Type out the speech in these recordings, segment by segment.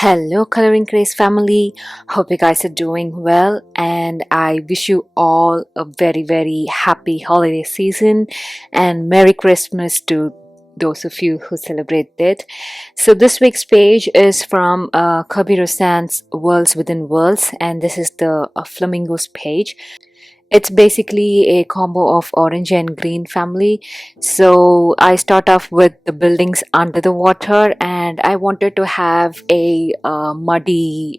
Hello, Coloring Craze family. Hope you guys are doing well, and I wish you all a very happy holiday season and Merry Christmas to those of you who celebrate it. So, this week's page is from Kerby Rosanes' Worlds Within Worlds, and this is the Flamingos page. It's basically a combo of orange and green family. So I start off with the buildings under the water, and I wanted to have a muddy,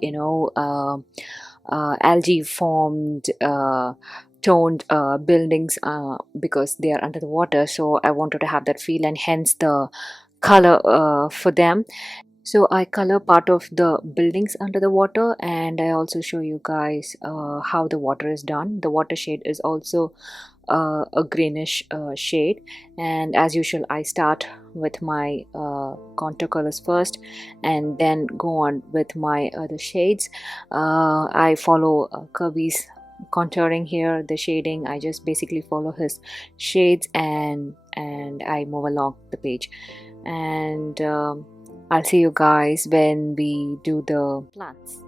algae formed. Toned buildings because they are under the water, so I wanted to have that feel, and hence the color for them. So I color part of the buildings under the water, and I also show you guys how the water is done. The water shade is also a greenish shade, and as usual I start with my contour colors first and then go on with my other shades. I follow Kirby's contouring here, the shading. I just basically follow his shades and I move along the page, and I'll see you guys when we do the plants.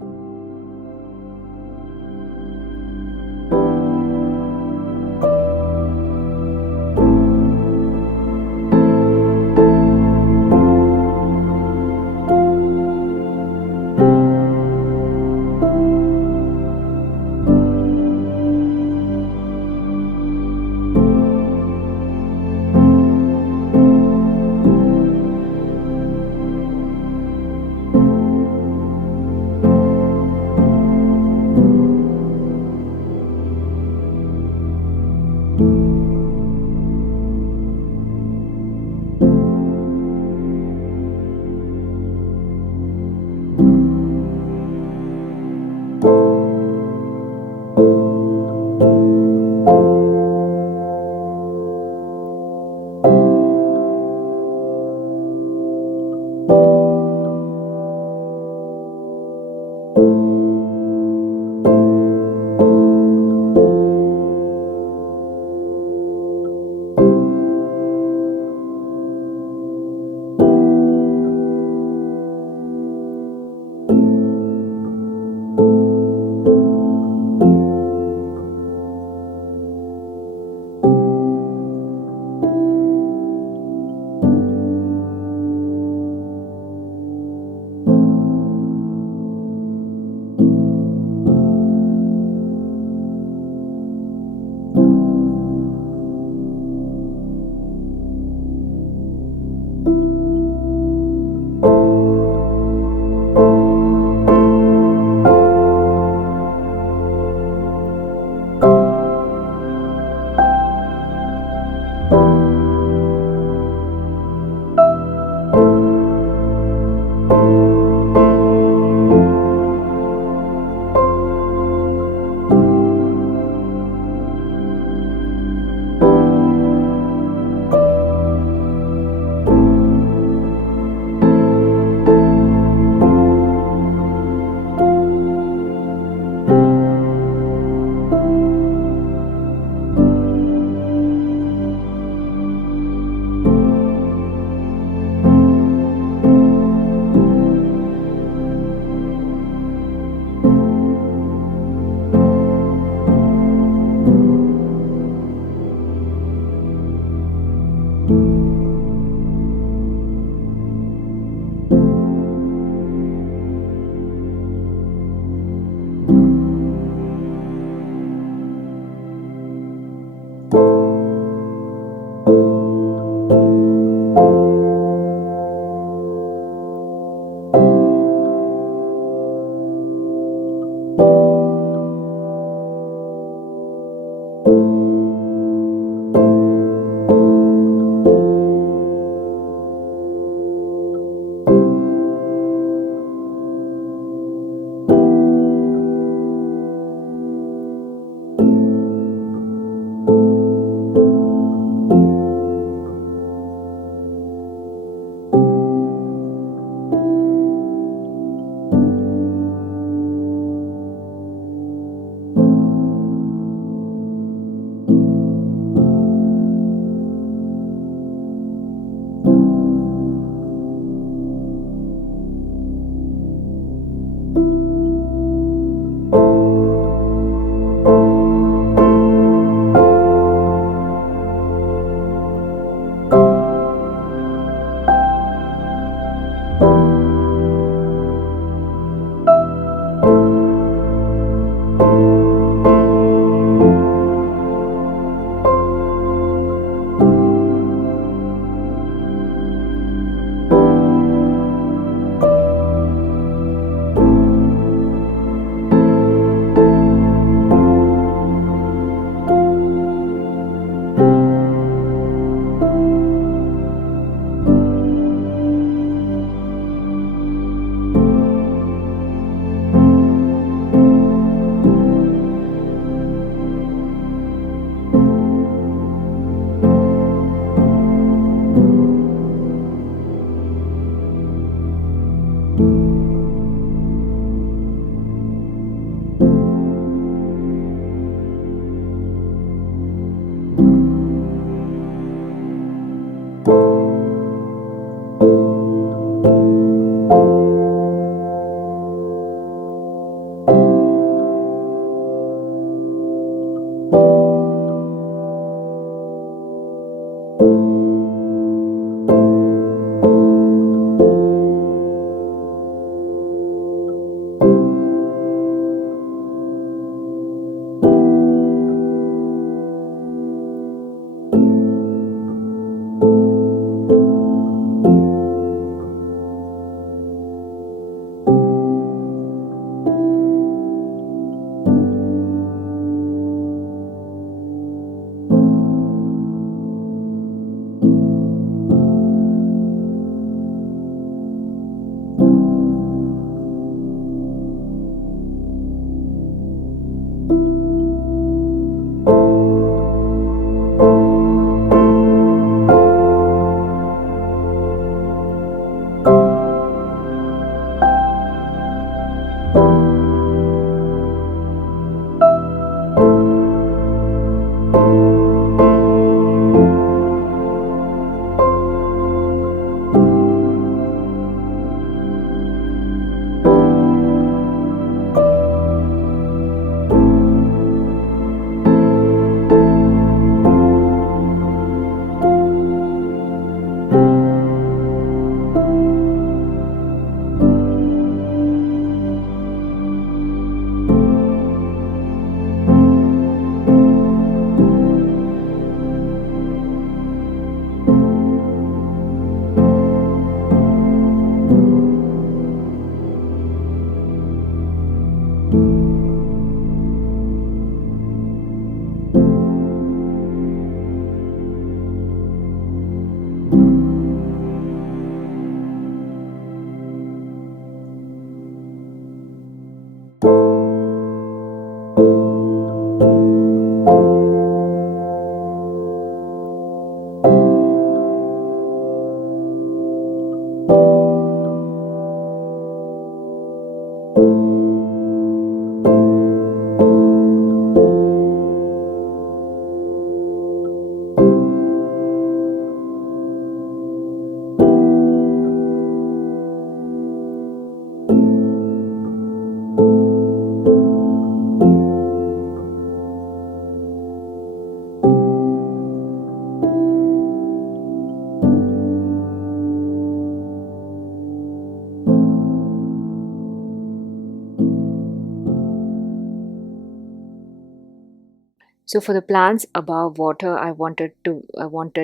So for the plants above water, I wanted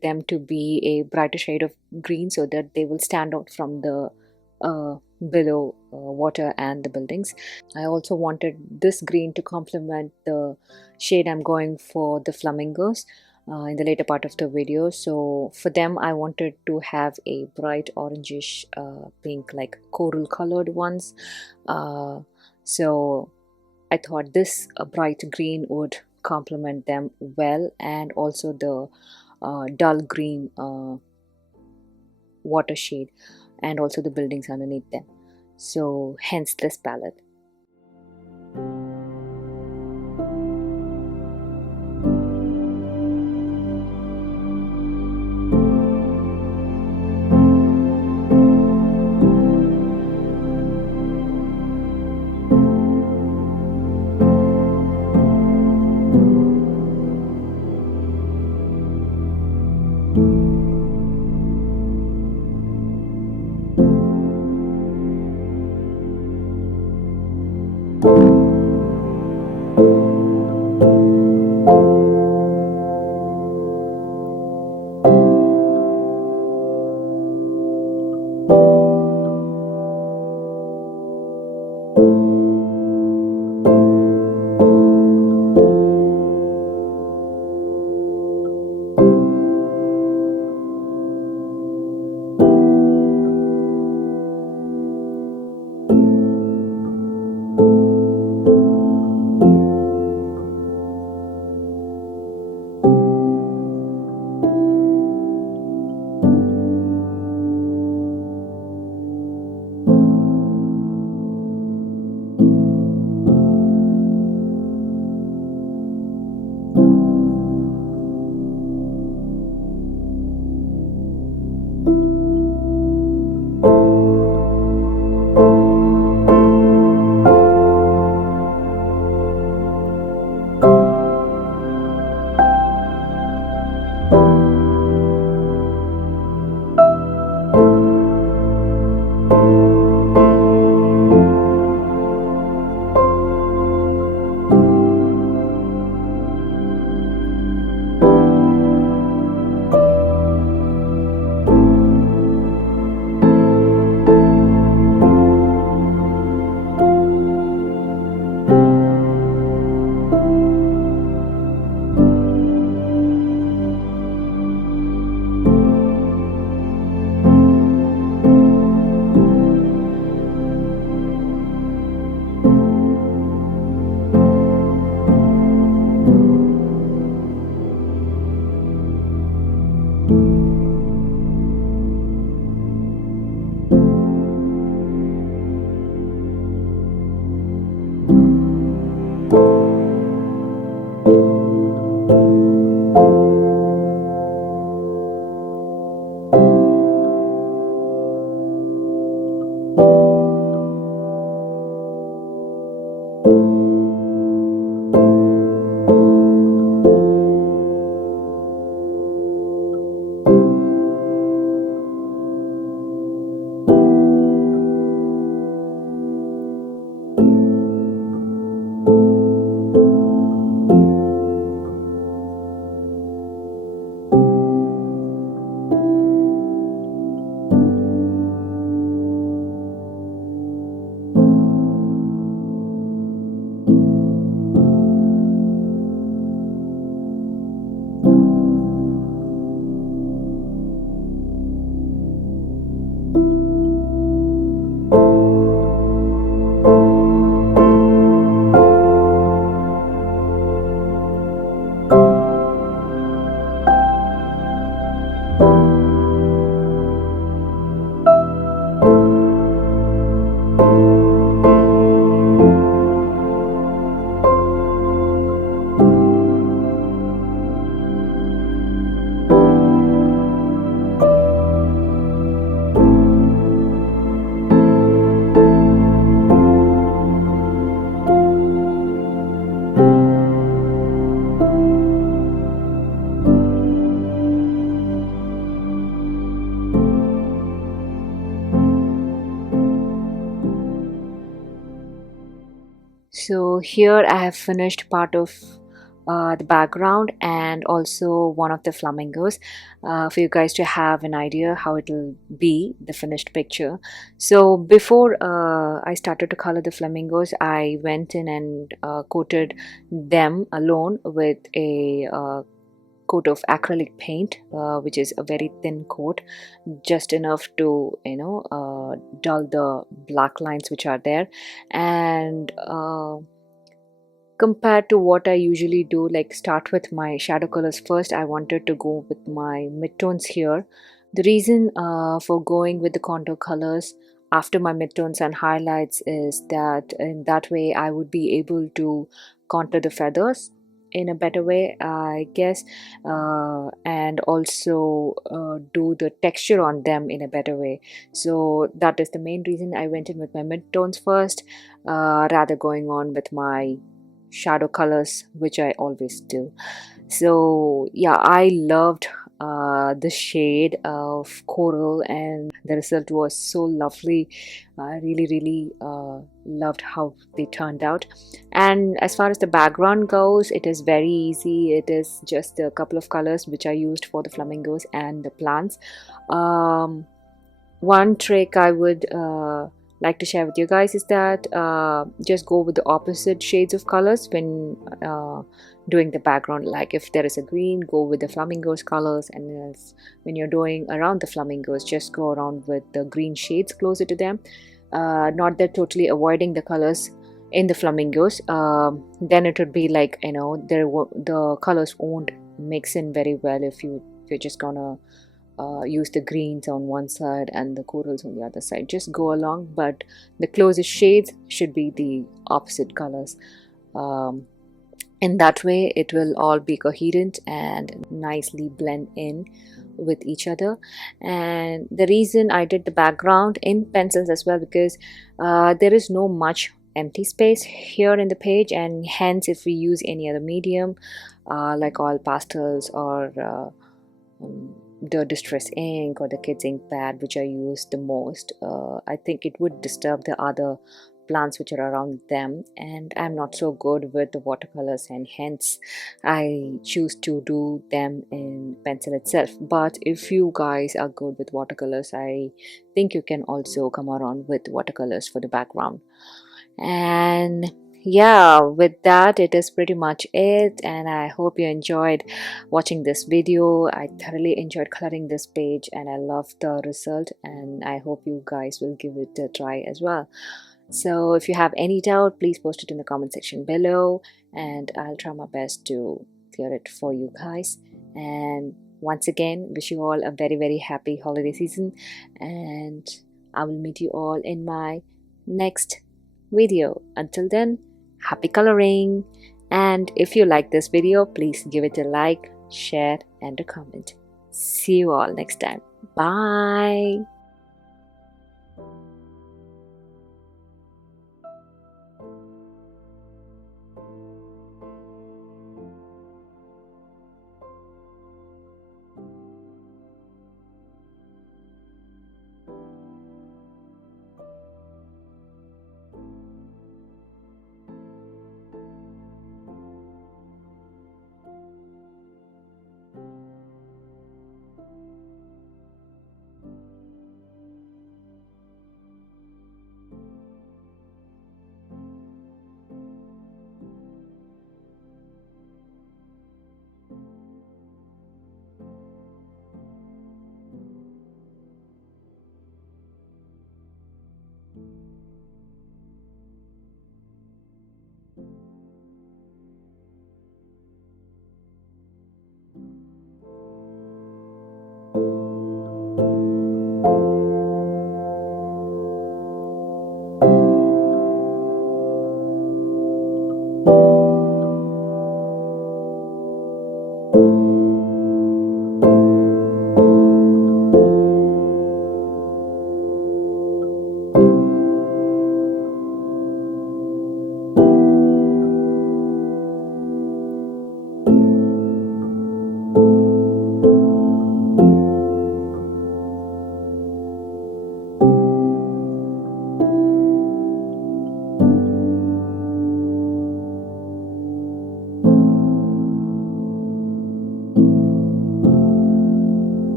them to be a brighter shade of green so that they will stand out from the below water and the buildings. I also wanted this green to complement the shade I'm going for the flamingos in the later part of the video. So for them, I wanted to have a bright orangish pink, like coral colored ones. So I thought this bright green would complement them well, and also the dull green water shade, and also the buildings underneath them. So hence this palette. So here I have finished part of the background and also one of the flamingos, for you guys to have an idea how it will be the finished picture. So before I started to color the flamingos, I went in and coated them alone with a coat of acrylic paint, which is a very thin coat, just enough to dull the black lines which are there. And compared to what I usually do, like start with my shadow colors first, I wanted to go with my midtones here. The reason for going with the contour colors after my midtones and highlights is that in that way I would be able to contour the feathers in a better way, I guess, and also do the texture on them in a better way. So that is the main reason I went in with my midtones first, rather going on with my shadow colors, which I always do. So yeah, I loved the shade of coral, and the result was so lovely. I really loved how they turned out. And as far as the background goes, it is very easy. It is just a couple of colors which I used for the flamingos and the plants. One trick I would like to share with you guys is that just go with the opposite shades of colors when doing the background. Like if there is a green, go with the flamingos colors, and when you're doing around the flamingos, just go around with the green shades closer to them. Not that totally avoiding the colors in the flamingos, then it would be like, the colors won't mix in very well if you're just gonna use the greens on one side and the corals on the other side. Just go along, but the closest shades should be the opposite colors. In that way it will all be coherent and nicely blend in with each other. And the reason I did the background in pencils as well, because there is no much empty space here in the page, and hence if we use any other medium like oil pastels or the distress ink or the kids ink pad, which I use the most, I think it would disturb the other plants which are around them, and I'm not so good with the watercolors, and hence I choose to do them in pencil itself. But if you guys are good with watercolors, I think you can also come around with watercolors for the background. And yeah, with that it is pretty much it, and I hope you enjoyed watching this video. I thoroughly enjoyed coloring this page and I love the result, and I hope you guys will give it a try as well. So if you have any doubt, please post it in the comment section below, and I'll try my best to clear it for you guys. And once again, wish you all a very happy holiday season, and I will meet you all in my next video. Until then, happy coloring, and if you like this video, please give it a like, share and a comment. See you all next time. Bye.